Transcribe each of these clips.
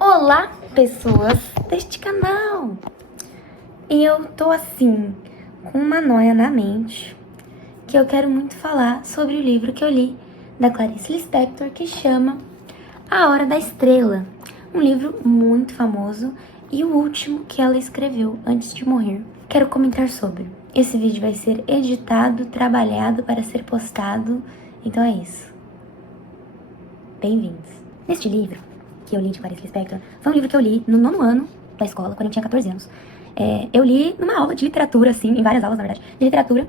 Olá, pessoas deste canal! E eu tô assim, com uma noia na mente, que eu quero muito falar sobre o livro que eu li da Clarice Lispector, que chama A Hora da Estrela. Um livro muito famoso e o último que ela escreveu antes de morrer. Quero comentar sobre. Esse vídeo vai ser editado, trabalhado para ser postado, então é isso. Bem-vindos! Neste livro que eu li de Clarice Lispector, foi um livro que eu li no 9º ano da escola, quando eu tinha 14 anos. Eu li numa aula de literatura, assim, em várias aulas, na verdade, de literatura,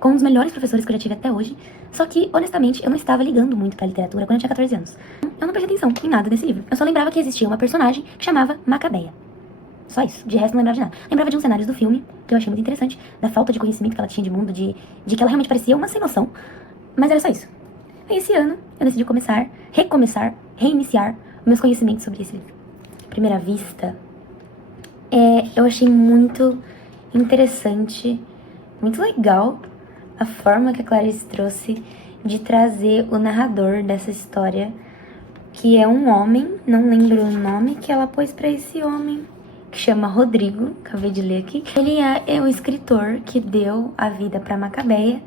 com um dos melhores professores que eu já tive até hoje. Só que, honestamente, eu não estava ligando muito pra literatura quando eu tinha 14 anos. Eu não prestei atenção em nada desse livro. Eu só lembrava que existia uma personagem que chamava Macabeia. Só isso. De resto, não lembrava de nada. Lembrava de uns cenários do filme, que eu achei muito interessante, da falta de conhecimento que ela tinha de mundo, de que ela realmente parecia uma sem noção. Mas era só isso. Aí, esse ano, eu decidi reiniciar meus conhecimentos sobre esse livro. À primeira vista, eu achei muito interessante, muito legal a forma que a Clarice trouxe de trazer o narrador dessa história, que é um homem, não lembro o nome que ela pôs pra esse homem, que chama Rodrigo, acabei de ler aqui. Ele é o escritor que deu a vida pra Macabeia,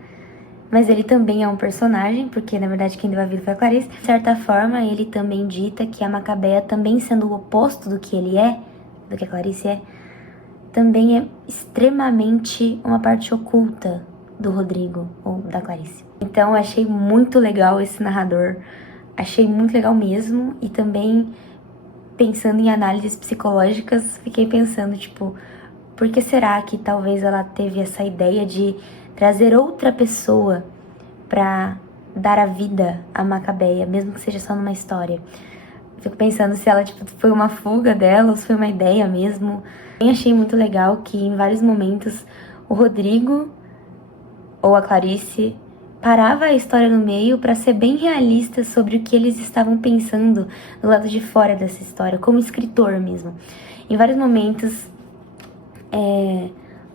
mas ele também é um personagem, porque na verdade quem deu a vida foi a Clarice. De certa forma, ele também dita que a Macabeia, também sendo o oposto do que ele é, do que a Clarice é, também é extremamente uma parte oculta do Rodrigo, ou da Clarice. Então, eu achei muito legal esse narrador, achei muito legal mesmo, e também, pensando em análises psicológicas, fiquei pensando, tipo, por que será que talvez ela teve essa ideia de trazer outra pessoa pra dar a vida à Macabeia, mesmo que seja só numa história? Fico pensando se ela, tipo, foi uma fuga dela ou se foi uma ideia mesmo. Eu achei muito legal que em vários momentos o Rodrigo ou a Clarice parava a história no meio pra ser bem realista sobre o que eles estavam pensando do lado de fora dessa história, como escritor mesmo. Em vários momentos,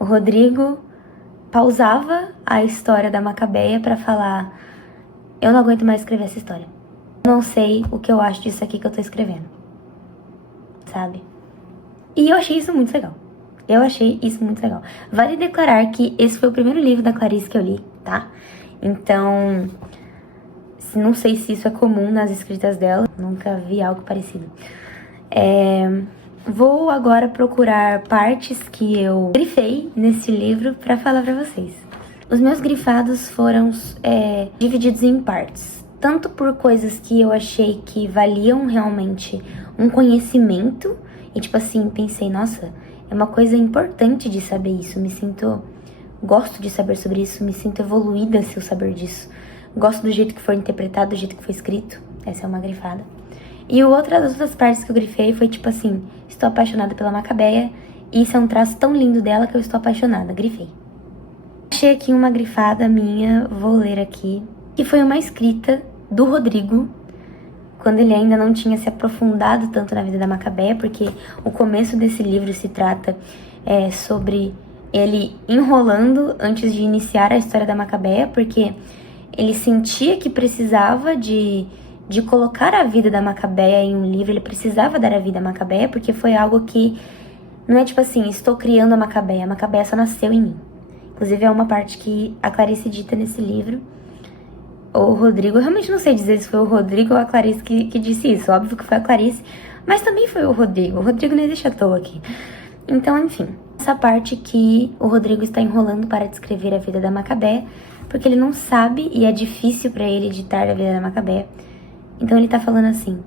o Rodrigo pausava a história da Macabeia pra falar: eu não aguento mais escrever essa história. Eu não sei o que eu acho disso aqui que eu tô escrevendo. Sabe? E eu achei isso muito legal. Vale declarar que esse foi o primeiro livro da Clarice que eu li, tá? Então, não sei se isso é comum nas escritas dela. Nunca vi algo parecido. Vou agora procurar partes que eu grifei nesse livro pra falar pra vocês. Os meus grifados foram divididos em partes. Tanto por coisas que eu achei que valiam realmente um conhecimento. E tipo assim, pensei, nossa, é uma coisa importante de saber isso. Gosto de saber sobre isso, me sinto evoluída se eu saber disso. Gosto do jeito que foi interpretado, do jeito que foi escrito. Essa é uma grifada. E as outras partes que eu grifei foi tipo assim, estou apaixonada pela Macabeia. E isso é um traço tão lindo dela que eu estou apaixonada. Grifei. Achei aqui uma grifada minha, vou ler aqui, que foi uma escrita do Rodrigo, quando ele ainda não tinha se aprofundado tanto na vida da Macabeia, porque o começo desse livro se trata sobre ele enrolando antes de iniciar a história da Macabeia, porque ele sentia que precisava de colocar a vida da Macabeia em um livro, ele precisava dar a vida à Macabeia, porque foi algo que não é tipo assim, estou criando a Macabeia só nasceu em mim. Inclusive é uma parte que a Clarice dita nesse livro. O Rodrigo, eu realmente não sei dizer se foi o Rodrigo ou a Clarice que disse isso. Óbvio que foi a Clarice, mas também foi o Rodrigo. O Rodrigo não existe à toa aqui. Então, enfim, essa parte que o Rodrigo está enrolando para descrever a vida da Macabeia, porque ele não sabe e é difícil para ele editar a vida da Macabeia. Então ele tá falando assim: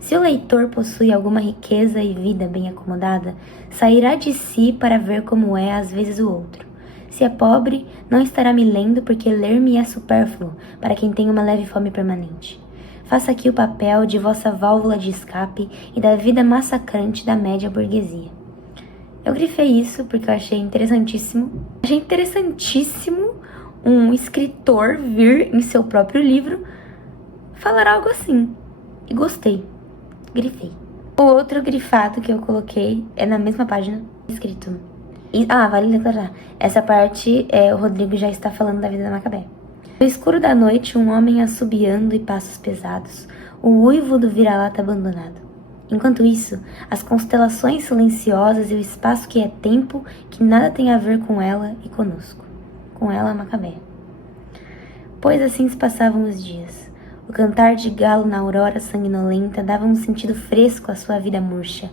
se o leitor possui alguma riqueza e vida bem acomodada, sairá de si para ver como é às vezes o outro. Se é pobre, não estará me lendo, porque ler-me é supérfluo para quem tem uma leve fome permanente. Faça aqui o papel de vossa válvula de escape e da vida massacrante da média burguesia. Eu grifei isso porque eu achei interessantíssimo. Achei interessantíssimo um escritor vir em seu próprio livro falar algo assim. E gostei. Grifei. O outro grifado que eu coloquei é na mesma página, escrito: vale declarar. Essa parte, o Rodrigo já está falando da vida da Macabeia. No escuro da noite, um homem assobiando e passos pesados, o uivo do vira-lata abandonado. Enquanto isso, as constelações silenciosas e o espaço que é tempo, que nada tem a ver com ela e conosco. Com ela, a Macabéa. Pois assim se passavam os dias. O cantar de galo na aurora sanguinolenta dava um sentido fresco à sua vida murcha.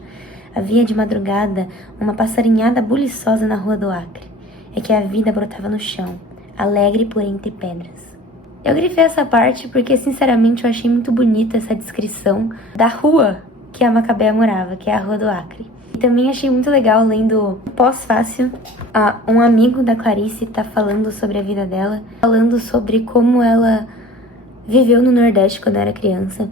Havia de madrugada uma passarinhada buliçosa na rua do Acre. É que a vida brotava no chão, alegre por entre pedras. Eu grifei essa parte porque, sinceramente, eu achei muito bonita essa descrição da rua que a Macabéa morava, que é a Rua do Acre. E também achei muito legal, lendo pós-fácil, um amigo da Clarice tá falando sobre a vida dela, falando sobre como ela viveu no Nordeste quando era criança,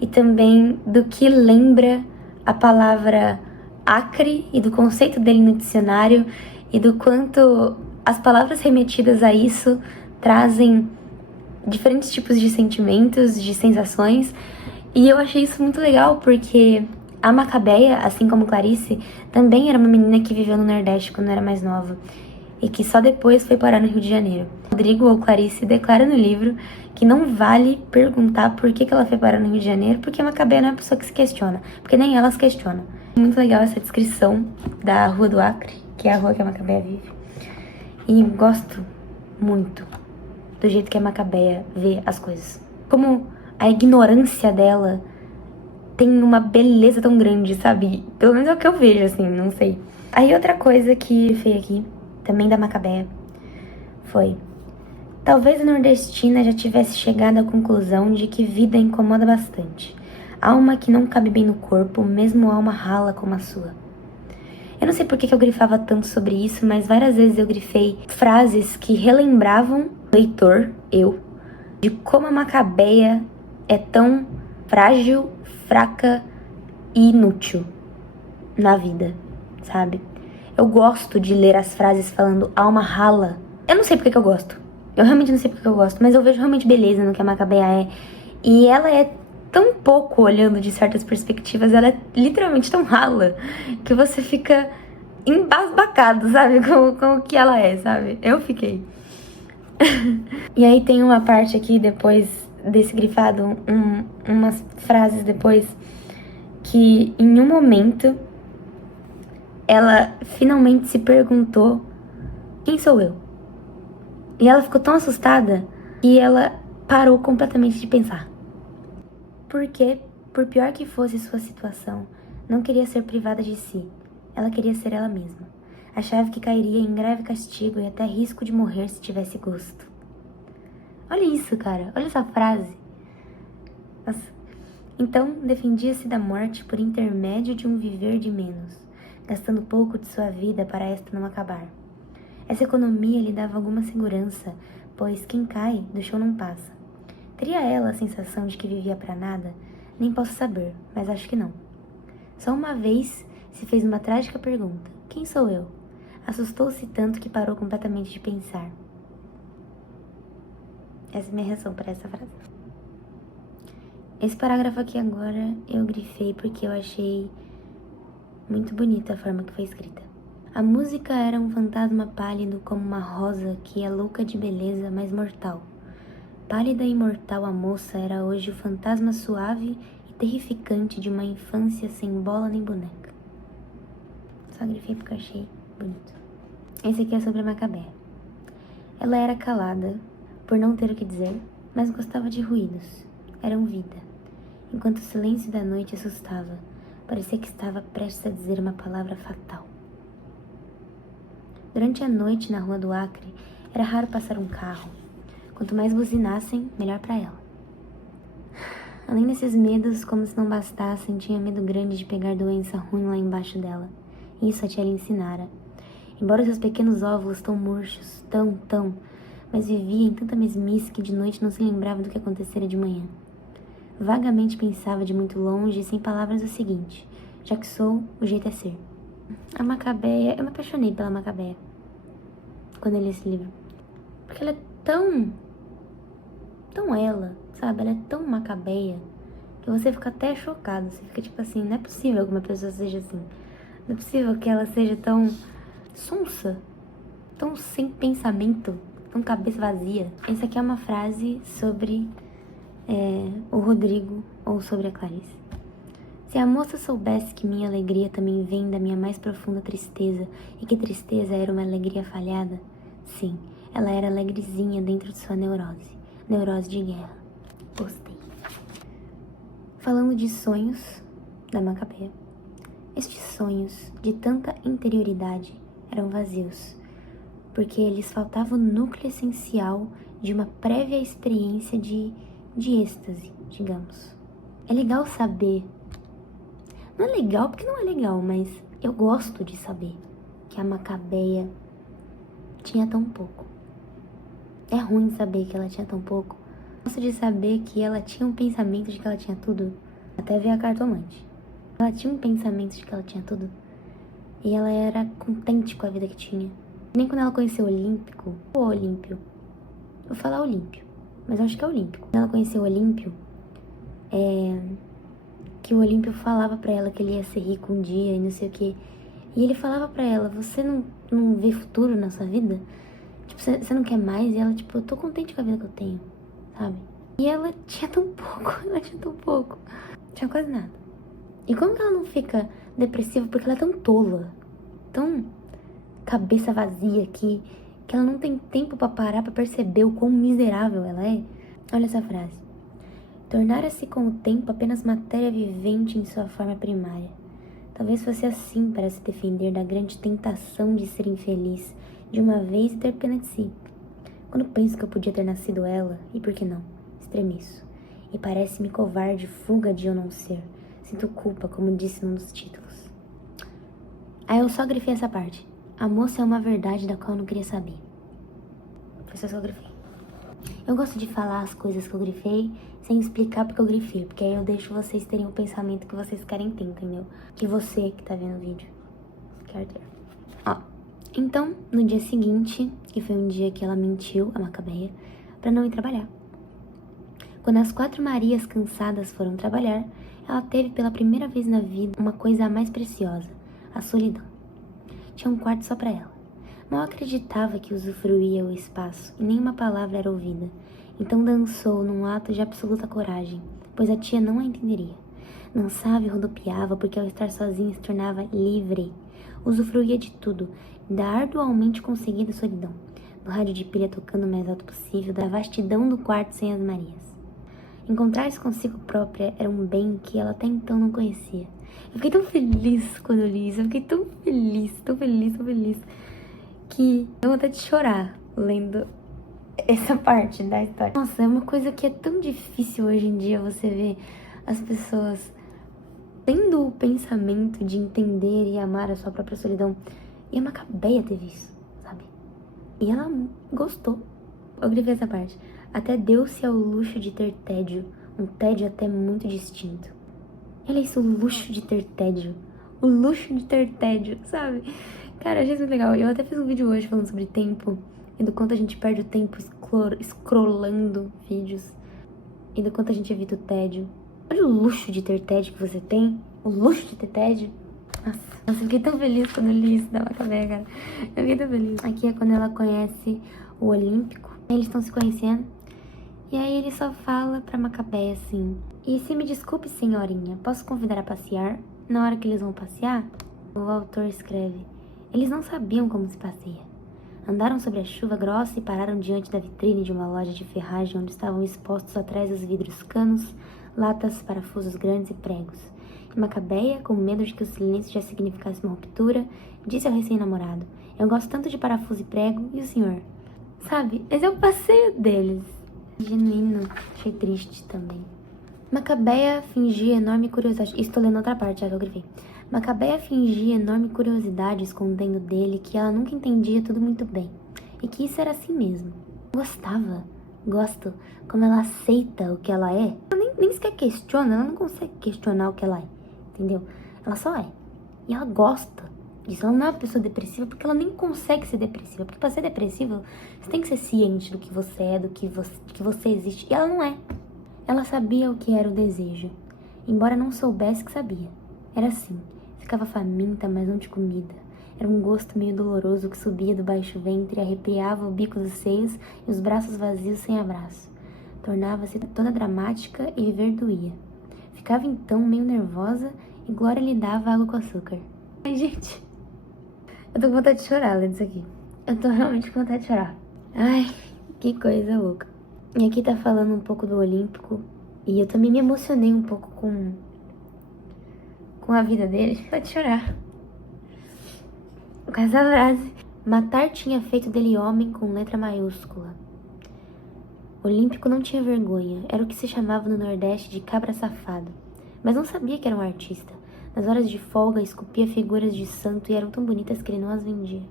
e também do que lembra a palavra Acre e do conceito dele no dicionário, e do quanto as palavras remetidas a isso trazem diferentes tipos de sentimentos, de sensações. E eu achei isso muito legal, porque a Macabéa, assim como Clarice, também era uma menina que viveu no Nordeste quando era mais nova, e que só depois foi parar no Rio de Janeiro. Rodrigo ou Clarice declara no livro que não vale perguntar por que ela foi parar no Rio de Janeiro, porque a Macabéa não é uma pessoa que se questiona, porque nem ela se questiona. Muito legal essa descrição da Rua do Acre, que é a rua que a Macabéa vive. E gosto muito do jeito que a Macabéa vê as coisas. Como a ignorância dela tem uma beleza tão grande, sabe? Pelo menos é o que eu vejo, assim, não sei. Aí outra coisa que fez aqui, também da Macabéa, foi: talvez a nordestina já tivesse chegado à conclusão de que vida incomoda bastante. Alma que não cabe bem no corpo, mesmo alma rala como a sua. Eu não sei por que eu grifava tanto sobre isso, mas várias vezes eu grifei frases que relembravam o leitor, eu, de como a Macabéa é tão frágil, fraca e inútil na vida, sabe? Eu gosto de ler as frases falando alma rala. Eu não sei por que eu gosto. Eu realmente não sei por que eu gosto, mas eu vejo realmente beleza no que a Macabéa é. E ela é tão pouco, olhando de certas perspectivas, ela é literalmente tão rala, que você fica embasbacado, sabe? Com o que ela é, sabe? Eu fiquei. E aí tem uma parte aqui, depois desse grifado, umas frases depois, que em um momento ela finalmente se perguntou: quem sou eu? E ela ficou tão assustada que ela parou completamente de pensar. Porque, por pior que fosse sua situação, não queria ser privada de si. Ela queria ser ela mesma. Achava que cairia em grave castigo e até risco de morrer se tivesse gosto. Olha isso, cara. Olha essa frase. Nossa. Então, defendia-se da morte por intermédio de um viver de menos, gastando pouco de sua vida para esta não acabar. Essa economia lhe dava alguma segurança, pois quem cai, do chão não passa. Teria ela a sensação de que vivia para nada? Nem posso saber, mas acho que não. Só uma vez se fez uma trágica pergunta: quem sou eu? Assustou-se tanto que parou completamente de pensar. Essa é a minha reação para essa frase. Esse parágrafo aqui agora eu grifei porque eu achei muito bonita a forma que foi escrita. A música era um fantasma pálido como uma rosa que é louca de beleza, mas mortal. Pálida e mortal a moça era hoje o fantasma suave e terrificante de uma infância sem bola nem boneca. Só grifei porque eu achei bonito. Esse aqui é sobre a Macabéa. Ela era calada, por não ter o que dizer, mas gostava de ruídos. Eram vida. Enquanto o silêncio da noite assustava, parecia que estava prestes a dizer uma palavra fatal. Durante a noite na Rua do Acre, era raro passar um carro. Quanto mais buzinassem, melhor para ela. Além desses medos, como se não bastassem, tinha medo grande de pegar doença ruim lá embaixo dela. Isso a tia lhe ensinara. Embora seus pequenos óvulos tão murchos, tão, mas vivia em tanta mesmice que de noite não se lembrava do que acontecera de manhã. Vagamente pensava de muito longe e sem palavras o seguinte: já que sou, o jeito é ser. A Macabéa, eu me apaixonei pela Macabéa quando eu li esse livro. Porque ela é tão ela, sabe? Ela é tão Macabéa que você fica até chocado. Você fica tipo assim, não é possível que uma pessoa seja assim. Não é possível que ela seja tão sonsa, tão sem pensamento, tão cabeça vazia. Essa aqui é uma frase sobre o Rodrigo ou sobre a Clarice. Se a moça soubesse que minha alegria também vem da minha mais profunda tristeza e que tristeza era uma alegria falhada, sim, ela era alegrezinha dentro de sua neurose de guerra. Gostei. Falando de sonhos da Macabeia. Estes sonhos, de tanta interioridade, eram vazios, porque eles faltavam o núcleo essencial de uma prévia experiência de êxtase, digamos. É legal saber. Não é legal porque não é legal, mas eu gosto de saber que a Macabeia tinha tão pouco. É ruim saber que ela tinha tão pouco. Gosto de saber que ela tinha um pensamento de que ela tinha tudo, até ver a cartomante. Ela tinha um pensamento de que ela tinha tudo, e ela era contente com a vida que tinha. Nem quando ela conheceu o Olímpico, ou Olímpio, vou falar Olímpio, mas eu acho que é Olímpico. Quando ela conheceu o Olímpio, que o Olímpio falava pra ela que ele ia ser rico um dia e não sei o que. E ele falava pra ela, você não vê futuro na sua vida? Tipo, você não quer mais? E ela, tipo, eu tô contente com a vida que eu tenho, sabe? E ela tinha tão pouco, tinha quase nada. E como que ela não fica depressiva? Porque ela é tão tola, tão cabeça vazia que ela não tem tempo pra parar pra perceber o quão miserável ela é. Olha essa frase. Tornara-se com o tempo apenas matéria vivente em sua forma primária. Talvez fosse assim para se defender da grande tentação de ser infeliz de uma vez e ter pena de si. Quando penso que eu podia ter nascido ela, e por que não? Estremeço. E parece-me covarde fuga de eu não ser. Sinto culpa, como disse num dos títulos. Aí eu só grifei essa parte. A moça é uma verdade da qual eu não queria saber. Foi só que eu grifei. Eu gosto de falar as coisas que eu grifei sem explicar porque eu grifei, porque aí eu deixo vocês terem o pensamento que vocês querem ter, entendeu? Que você que tá vendo o vídeo quer ter. Ó, então, no dia seguinte, que foi um dia que ela mentiu, a Macabeia, pra não ir trabalhar. Quando as 4 Marias cansadas foram trabalhar, ela teve pela primeira vez na vida uma coisa a mais preciosa, a solidão. Tinha um quarto só pra ela. Mal acreditava que usufruía o espaço e nenhuma palavra era ouvida. Então dançou num ato de absoluta coragem, pois a tia não a entenderia. Dançava e rodopiava porque ao estar sozinha se tornava livre. Usufruía de tudo, da arduamente conseguida solidão, do rádio de pilha tocando o mais alto possível, da vastidão do quarto sem as Marias. Encontrar-se consigo própria era um bem que ela até então não conhecia. Eu fiquei tão feliz quando eu li isso, eu fiquei tão feliz, que eu vou até de chorar lendo essa parte da história. Nossa, é uma coisa que é tão difícil hoje em dia você ver as pessoas tendo o pensamento de entender e amar a sua própria solidão. E a Macabeia teve isso, sabe? E ela gostou. Eu grifei essa parte. Até deu-se ao luxo de ter tédio, um tédio até muito distinto. Olha isso, o luxo de ter tédio. O luxo de ter tédio, sabe? Cara, achei isso muito legal. Eu até fiz um vídeo hoje falando sobre tempo e do quanto a gente perde o tempo scrollando vídeos e do quanto a gente evita o tédio. Olha o luxo de ter tédio que você tem. O luxo de ter tédio. Nossa, eu fiquei tão feliz quando eu li isso da Macabeia, cara. Eu fiquei tão feliz. Aqui é quando ela conhece o Olímpico. Eles estão se conhecendo. E aí ele só fala pra Macabeia assim: e se me desculpe, senhorinha, posso convidar a passear? Na hora que eles vão passear, o autor escreve: eles não sabiam como se passeia. Andaram sobre a chuva grossa e pararam diante da vitrine de uma loja de ferragem onde estavam expostos atrás dos vidros canos, latas, parafusos grandes e pregos. E Macabeia, com medo de que o silêncio já significasse uma ruptura, disse ao recém-namorado: eu gosto tanto de parafuso e prego, e o senhor? Sabe, esse é o passeio deles. Genuíno, achei triste também. Macabeia fingia enorme curiosidade. Estou lendo outra parte, já que eu grifei. Macabeia fingia enorme curiosidade escondendo dele que ela nunca entendia tudo muito bem. E que isso era assim mesmo. Gosto como ela aceita o que ela é. Ela nem sequer questiona, ela não consegue questionar o que ela é. Entendeu? Ela só é. E ela gosta disso. Ela não é uma pessoa depressiva porque ela nem consegue ser depressiva. Porque pra ser depressiva, você tem que ser ciente do que você é, de que você existe. E ela não é. Ela sabia o que era o desejo, embora não soubesse que sabia. Era assim, ficava faminta, mas não de comida. Era um gosto meio doloroso que subia do baixo ventre, arrepiava o bico dos seios e os braços vazios sem abraço. Tornava-se toda dramática e viver doía. Ficava então meio nervosa e Glória lhe dava água com açúcar. Ai, gente, eu tô com vontade de chorar lendo isso aqui. Eu tô realmente com vontade de chorar. Ai, que coisa louca. E aqui tá falando um pouco do Olímpico. E eu também me emocionei um pouco com a vida dele. Pode chorar. Com essa frase. Matar tinha feito dele homem com letra maiúscula. Olímpico não tinha vergonha. Era o que se chamava no Nordeste de cabra safado. Mas não sabia que era um artista. Nas horas de folga, esculpia figuras de santo e eram tão bonitas que ele não as vendia.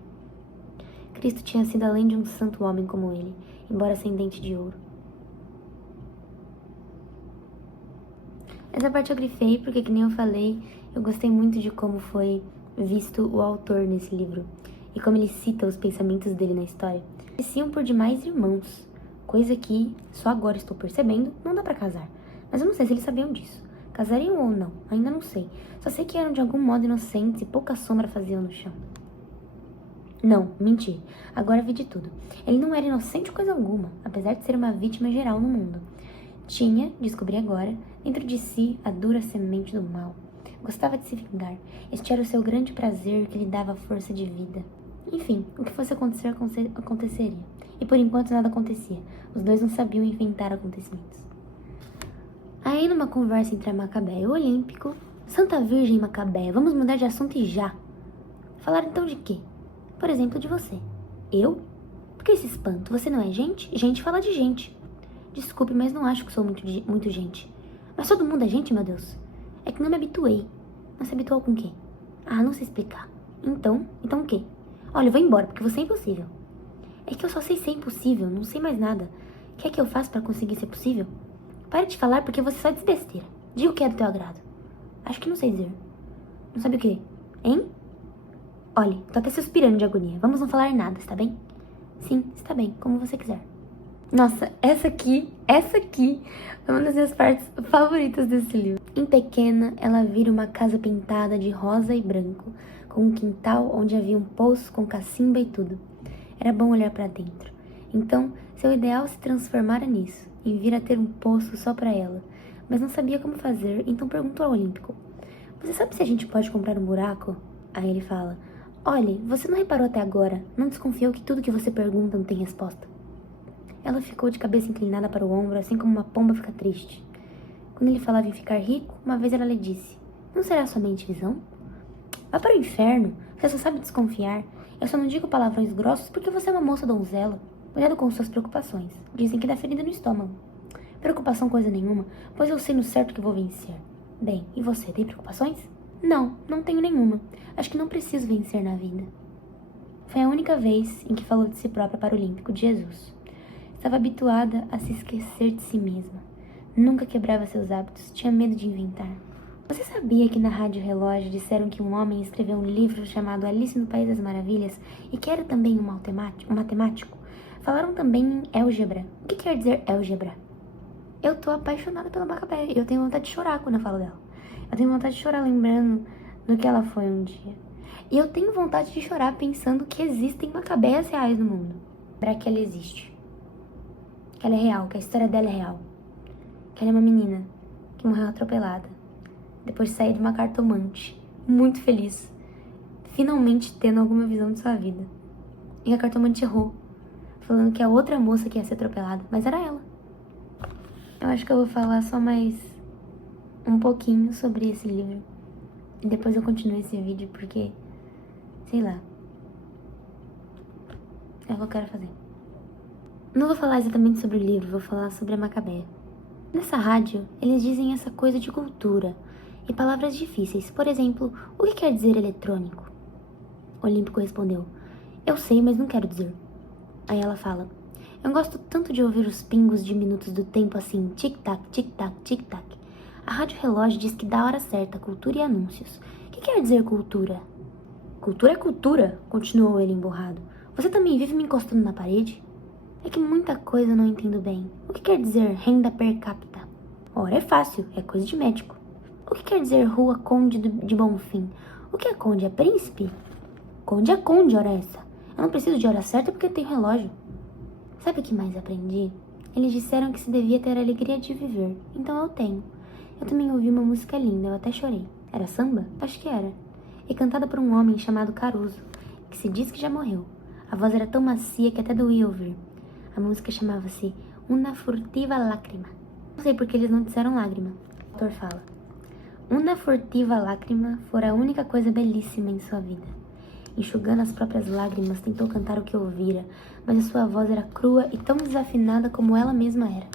Cristo tinha sido além de um santo homem como ele, embora sem dente de ouro. Essa parte eu grifei porque, que nem eu falei, eu gostei muito de como foi visto o autor nesse livro e como ele cita os pensamentos dele na história. Pareciam por demais irmãos, coisa que, só agora estou percebendo, não dá pra casar. Mas eu não sei se eles sabiam disso. Casariam ou não, ainda não sei. Só sei que eram de algum modo inocentes e pouca sombra faziam no chão. Não, menti. Agora vi de tudo. Ele não era inocente coisa alguma, apesar de ser uma vítima geral no mundo. Tinha, descobri agora, dentro de si a dura semente do mal. Gostava de se vingar. Este era o seu grande prazer que lhe dava força de vida. Enfim, o que fosse acontecer, aconteceria. E por enquanto nada acontecia. Os dois não sabiam inventar acontecimentos. Aí, numa conversa entre a Macabé e o Olímpico, Santa Virgem Macabé, vamos mudar de assunto e já. Falaram então de quê? Por exemplo, de você. Eu? Por que esse espanto? Você não é gente? Gente fala de gente. Desculpe, mas não acho que sou muito gente. Mas todo mundo é gente, meu Deus. É que não me habituei. Não se habituou com o quê? Ah, não sei explicar. Então o quê? Olha, eu vou embora, porque você é impossível. É que eu só sei ser impossível, não sei mais nada. Quer que eu faça pra conseguir ser possível? Pare de falar porque você só diz besteira. Diga o que é do teu agrado. Acho que não sei dizer. Não sabe o quê? Hein? Olhe, tô até suspirando de agonia. Vamos não falar nada, está bem? Sim, está bem, como você quiser. Nossa, essa aqui é uma das minhas partes favoritas desse livro. Em pequena, ela vira uma casa pintada de rosa e branco, com um quintal onde havia um poço com cacimba e tudo. Era bom olhar pra dentro. Então, seu ideal se transformara nisso, e vir a ter um poço só pra ela. Mas não sabia como fazer, então perguntou ao Olímpico. Você sabe se a gente pode comprar um buraco? Aí ele fala, olhe, você não reparou até agora, não desconfiou que tudo que você pergunta não tem resposta? Ela ficou de cabeça inclinada para o ombro, assim como uma pomba fica triste. Quando ele falava em ficar rico, uma vez ela lhe disse, não será somente visão? Vá para o inferno, você só sabe desconfiar. Eu só não digo palavrões grossos porque você é uma moça donzela. Cuidado com suas preocupações. Dizem que dá ferida no estômago. Preocupação coisa nenhuma, pois eu sei no certo que vou vencer. Bem, e você, tem preocupações? Não, não tenho nenhuma. Acho que não preciso vencer na vida. Foi a única vez em que falou de si própria para o Olímpico de Jesus. Estava habituada a se esquecer de si mesma. Nunca quebrava seus hábitos, tinha medo de inventar. Você sabia que na Rádio Relógio disseram que um homem escreveu um livro chamado Alice no País das Maravilhas e que era também um matemático? Falaram também em álgebra. O que quer dizer álgebra? Eu tô apaixonada pela Macabé e eu tenho vontade de chorar quando eu falo dela. Eu tenho vontade de chorar lembrando do que ela foi um dia. E eu tenho vontade de chorar pensando que existem Macabéias reais no mundo. Pra que ela existe. Que ela é real, que a história dela é real. Que ela é uma menina que morreu atropelada. Depois de sair de uma cartomante. Muito feliz. Finalmente tendo alguma visão de sua vida. E a cartomante errou. Falando que a outra moça que ia ser atropelada. Mas era ela. Eu acho que eu vou falar só mais um pouquinho sobre esse livro. E depois eu continuo esse vídeo porque, sei lá. É o que eu quero fazer. Não vou falar exatamente sobre o livro, vou falar sobre a Macabé. Nessa rádio, eles dizem essa coisa de cultura e palavras difíceis. Por exemplo, o que quer dizer eletrônico? Olímpico respondeu, eu sei, mas não quero dizer. Aí ela fala, eu gosto tanto de ouvir os pingos de minutos do tempo assim, tic-tac, tic-tac, tic-tac. A Rádio Relógio diz que dá a hora certa, cultura e anúncios. O que quer dizer cultura? Cultura é cultura, continuou ele emburrado. Você também vive me encostando na parede? É que muita coisa eu não entendo bem. O que quer dizer renda per capita? Ora, é fácil, é coisa de médico. O que quer dizer rua Conde de Bonfim? O que é conde? É príncipe? Conde é conde, ora essa. Eu não preciso de hora certa porque tenho relógio. Sabe o que mais aprendi? Eles disseram que se devia ter a alegria de viver, então eu tenho. Eu também ouvi uma música linda, eu até chorei. Era samba? Acho que era. E cantada por um homem chamado Caruso, que se diz que já morreu. A voz era tão macia que até doía ouvir. A música chamava-se Una furtiva lágrima. Não sei porque eles não disseram lágrima. O autor fala: Una furtiva lágrima fora a única coisa belíssima em sua vida. Enxugando as próprias lágrimas, tentou cantar o que ouvira, mas a sua voz era crua e tão desafinada como ela mesma era.